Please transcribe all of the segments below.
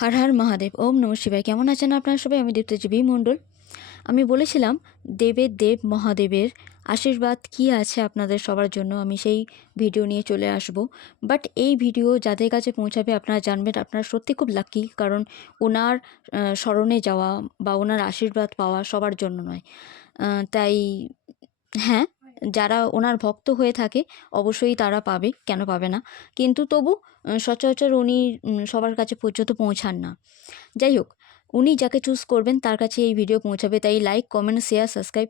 হর হর মহাদেব, ওম নম শিবায়। কেমন আছেন আপনারা সবাই? আমি দীপ্তজীবী মণ্ডল। আমি বলেছিলাম, দেবের দেব মহাদেবের আশীর্বাদ কি আছে আপনাদের সবার জন্য? আমি সেই ভিডিও নিয়ে চলে আসব। বাট এই ভিডিও যাদের কাছে পৌঁছাবে আপনারা জানবেন, আপনারা সত্যি খুব লাকি, কারণ ওনার স্মরণে যাওয়া বা ওনার আশীর্বাদ পাওয়া সবার জন্য নয়। তাই হ্যাঁ? যারা ওনার ভক্ত হয়ে থাকে, অবশ্যই তারা পাবে, কেন পাবে না? কিন্তু তবু সচরাচর উনি সবার কাছে পর্যন্ত পৌঁছান না। যাই হোক, উনি যাকে চুজ করবেন, তার কাছে এই ভিডিও পৌঁছাবে। তাই লাইক কমেন্ট শেয়ার সাবস্ক্রাইব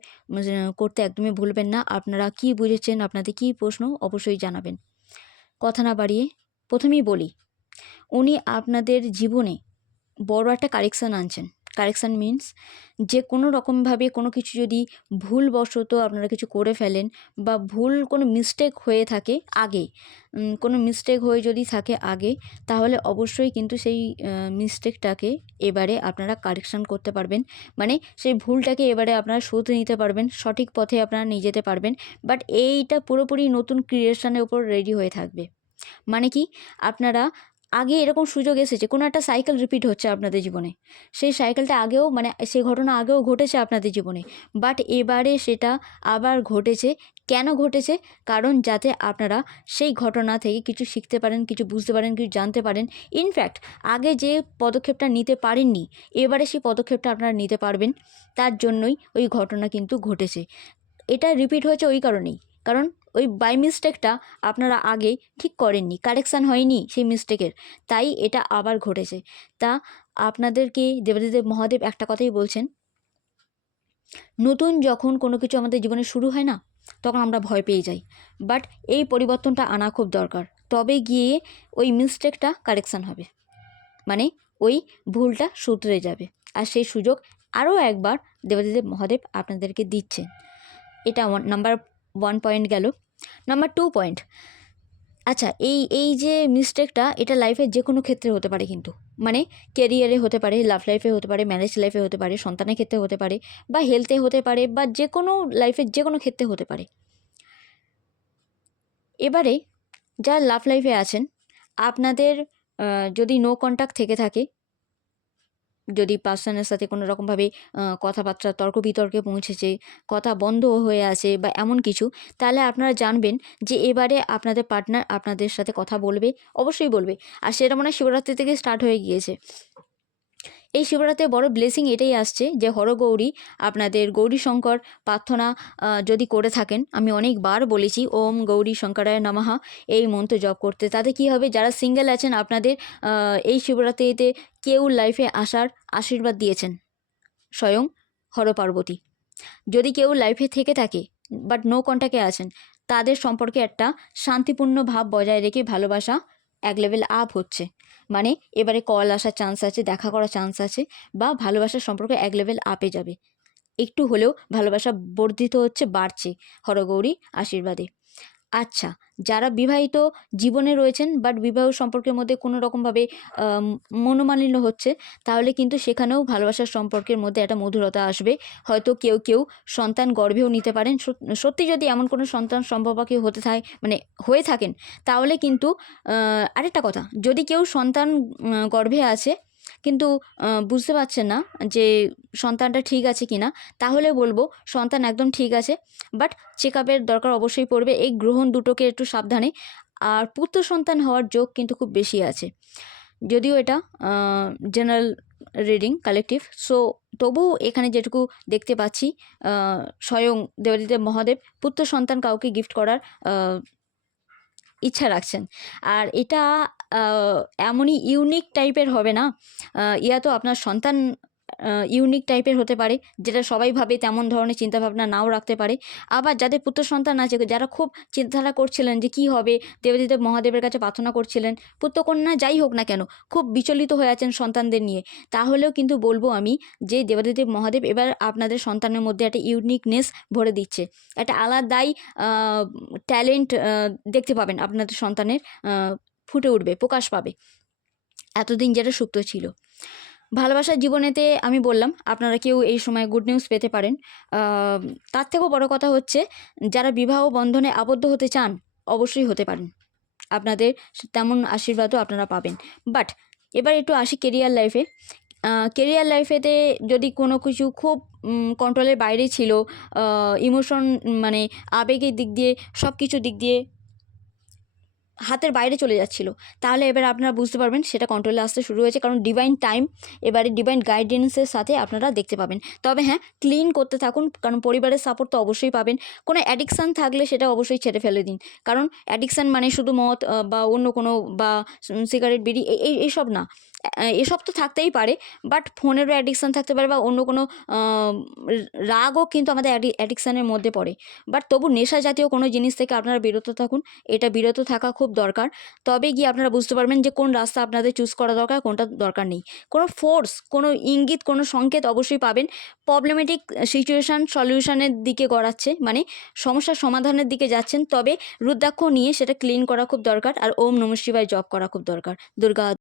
করতে একদমই ভুলবেন না। আপনারা কি বুঝেছেন, আপনাদের কী প্রশ্ন, অবশ্যই জানাবেন। কথা না বাড়িয়ে, প্রথমেই বলি, উনি আপনাদের জীবনে বড় একটা কারেকশান আনছেন। কারেকশান মিন্স যে কোনো রকমভাবে কোনো কিছু যদি ভুলবশত আপনারা কিছু করে ফেলেন বা ভুল কোনো মিস্টেক হয়ে থাকে আগে কোনো মিস্টেক হয়ে যদি থাকে আগে, তাহলে অবশ্যই কিন্তু সেই মিস্টেকটাকে এবারে আপনারা কারেকশান করতে পারবেন। মানে সেই ভুলটাকে এবারে আপনারা শোধ নিতে পারবেন, সঠিক পথে আপনারা নিয়ে যেতে পারবেন বাট এইটা পুরোপুরি নতুন ক্রিয়েশনের উপর রেডি হয়ে থাকবে। মানে কি? আপনারা আগে এরকম সুযোগ এসেছে, কোনো একটা সাইকেল রিপিট হচ্ছে আপনাদের জীবনে। সেই সাইকেলটা আগেও মানে সেই ঘটনা আগেও ঘটেছে আপনাদের জীবনে। বাট এবারে সেটা আবার ঘটেছে। কেন ঘটেছে? কারণ যাতে আপনারা সেই ঘটনা থেকে কিছু শিখতে পারেন, কিছু বুঝতে পারেন, কিছু জানতে পারেন। ইনফ্যাক্ট আগে যে পদক্ষেপটা নিতে পারেননি, এবারে সেই পদক্ষেপটা আপনারা নিতে পারবেন। তার জন্যই ওই ঘটনা কিন্তু ঘটেছে। এটা রিপিট হয়েছে ওই কারণেই। কারণ ওই বাই মিস্টেকটা আপনারা আগে ঠিক করেননি কারেকশান হয়নি সেই মিস্টেকের তাই এটা আবার ঘটেছে। তা আপনাদেরকে দেবাদিদেব মহাদেব একটা কথাই বলছেন? নতুন যখন কোনো কিছু আমাদের জীবনে শুরু হয় না, তখন আমরা ভয় পেয়ে যাই। বাট এই পরিবর্তনটা আনা খুব দরকার। তবে গিয়ে ওই মিস্টেকটা কারেকশান হবে। মানে ওই ভুলটা শুধরে যাবে। আর সেই সুযোগ আরও একবার দেবাদিদেব মহাদেব আপনাদেরকে দিচ্ছেন এটা নাম্বার ওয়ান পয়েন্ট গেল। নাম্বার টু পয়েন্ট আচ্ছা এই এই যে মিস্টেকটা এটা লাইফের যে কোনো ক্ষেত্রে হতে পারে কিন্তু। মানে কেরিয়ারে হতে পারে লাভ লাইফে হতে পারে ম্যারেজ লাইফে হতে পারে, সন্তানের ক্ষেত্রে হতে পারে, বা হেলথে হতে পারে, বা যে কোনো লাইফের যে কোনো ক্ষেত্রে হতে পারে। এবারে, যারা লাভ লাইফে আছেন, আপনাদের যদি নো কন্ট্যাক্ট থেকে থাকে যদি পার্সনের সাথে কোনো রকমভাবে কথাবার্তা তর্ক বিতর্কে পৌঁছেছে, কথা বন্ধ হয়ে আছে বা এমন কিছু, তাহলে আপনারা জানবেন যে এবারে আপনাদের পার্টনার আপনাদের সাথে কথা বলবে, অবশ্যই বলবে। আর সেটা মনে হয় শিবরাত্রি থেকে স্টার্ট হয়ে গিয়েছে। এই শিবরাত্রির বড় ব্লেসিং এটাই আসছে যে হরগৌরী আপনাদের গৌরী শঙ্কর প্রার্থনা যদি করে থাকেন, আমি অনেকবার বলেছি, ওম গৌরী শঙ্করায় নমঃ, এই মন্ত্র জপ করতে। তাতে কি হবে? যারা সিঙ্গেল আছেন, আপনাদের এই শিবরাত্রিতে কেউ লাইফে আসার আশীর্বাদ দিয়েছেন, স্বয়ং হর পার্বতী। যদি কেউ লাইফে থেকে থাকে বাট নো কন্ট্যাক্টে আছেন, তাদের সম্পর্কে একটা শান্তিপূর্ণ ভাব বজায় রেখে ভালোবাসা এক লেভেল আপ হচ্ছে। মানে এবারে কল আসার চান্স আছে, দেখা করার চান্স আছে, বা ভালোবাসার সম্পর্ক এক লেভেল আপে যাবে। একটু হলেও ভালোবাসা বর্ধিত হচ্ছে, বাড়ছে। হরগৌরী, আশীর্বাদে। আচ্ছা যারা বিবাহিত জীবনে রয়েছেন বাট বিবাহ সম্পর্কের মধ্যে কোনো রকমভাবে মনোমালিন্য হচ্ছে, তাহলে কিন্তু সেখানেও ভালোবাসার সম্পর্কের মধ্যে একটা মধুরতা আসবে। হয়তো কেউ কেউ সন্তান গর্ভেও নিতে পারেন। সত্যি যদি এমন কোনো সন্তান সম্ভবাকে হতে থাকে মানে হয়ে থাকেন, তাহলে কিন্তু আরেকটা কথা, যদি কেউ সন্তান গর্ভে আছে কিন্তু বুঝতে পারছেন না যে সন্তানটা ঠিক আছে কি না তাহলে বলব সন্তান একদম ঠিক আছে বাট চেক আপের দরকার অবশ্যই পড়বে। এই গ্রহণ দুটোকে একটু সাবধানে। আর পুত্র সন্তান হওয়ার যোগ কিন্তু খুব বেশি আছে। যদিও এটা জেনারেল রিডিং কালেকটিভ সো তবুও এখানে যেটুকু দেখতে পাচ্ছি স্বয়ং দেবাদিদেব মহাদেব পুত্র সন্তান কাউকে গিফট করার ইচ্ছা রাখছেন। আর এটা এমনই ইউনিক টাইপের হবে না। ইয়া তো আপনার সন্তান ইউনিক টাইপের হতে পারে, যেটা সবাই ভাবে তেমন ধরনের চিন্তাভাবনা নাও রাখতে পারে। আবার যাদের পুত্র সন্তান আছে, যারা খুব চিন্তাধারা করছিলেন যে কি হবে দেবদেব মহাদেবের কাছে প্রার্থনা করছিলেন, পুত্রকন্যা যাই হোক না কেন, খুব বিচলিত হয়ে আছেন সন্তানদের নিয়ে। তাহলেও কিন্তু বলব আমি যে দেবাদিদেব মহাদেব এবার আপনাদের সন্তানের মধ্যে একটা ইউনিকনেস ভরে দিচ্ছে। একটা আলাদাই ট্যালেন্ট দেখতে পাবেন আপনাদের সন্তানের ফুটে উঠবে, প্রকাশ পাবে। এতদিন যেটা সুপ্ত ছিল। ভালোবাসার জীবনেতে আমি বললাম, আপনারা কেউ এই সময় গুড নিউজ পেতে পারেন। তার থেকেও বড় কথা হচ্ছে, যারা বিবাহ বন্ধনে আবদ্ধ হতে চান, অবশ্যই হতে পারেন। আপনাদের তেমন আশীর্বাদও আপনারা পাবেন। বাট এবার একটু আসি কেরিয়ার লাইফে কেরিয়ার লাইফেতে যদি কোনো কিছু খুব কন্ট্রোলের বাইরে ছিল ইমোশন মানে আবেগের দিক দিয়ে সব কিছুর দিক দিয়ে হাতের বাইরে চলে যাচ্ছিল। তাহলে এবার আপনারা বুঝতে পারবেন সেটা কন্ট্রোলে আসতে শুরু হয়েছে। কারণ ডিভাইন টাইম এবারে ডিভাইন গাইডেন্সের সাথে আপনারা দেখতে পাবেন। তবে হ্যাঁ ক্লিন করতে থাকুন। কারণ পরিবারের সাপোর্ট তো অবশ্যই পাবেন। কোনো অ্যাডিকশান থাকলে সেটা অবশ্যই ছেড়ে ফেলে দিন। কারণ অ্যাডিকশান মানে শুধু মদ বা অন্য কোনো, বা সিগারেট বিড়ি এই- এই এইসব না। এসব তো থাকতেই পারে। বাট ফোনেরও অ্যাডিকশান থাকতে পারে বা অন্য কোনো রাগও কিন্তু আমাদের অ্যাডিকশানের মধ্যে পড়ে। বাট তবু নেশা জাতীয় কোনো জিনিস থেকে আপনারা বিরত থাকুন। এটা বিরত থাকা খুব দরকার। তবে গিয়ে আপনারা বুঝতে পারবেন যে কোন রাস্তা আপনাদের চুজ করা দরকার, কোনটা দরকার নেই। কোনো ফোর্স কোনো ইঙ্গিত, কোনো সংকেত অবশ্যই পাবেন। প্রবলেমেটিক সিচুয়েশান সলিউশনের দিকে গড়াচ্ছে মানে সমস্যার সমাধানের দিকে যাচ্ছেন। তবে রুদ্রাক্ষ নিয়ে সেটা ক্লিন করা খুব দরকার আর ওম নম জব করা খুব দরকার। দুর্গা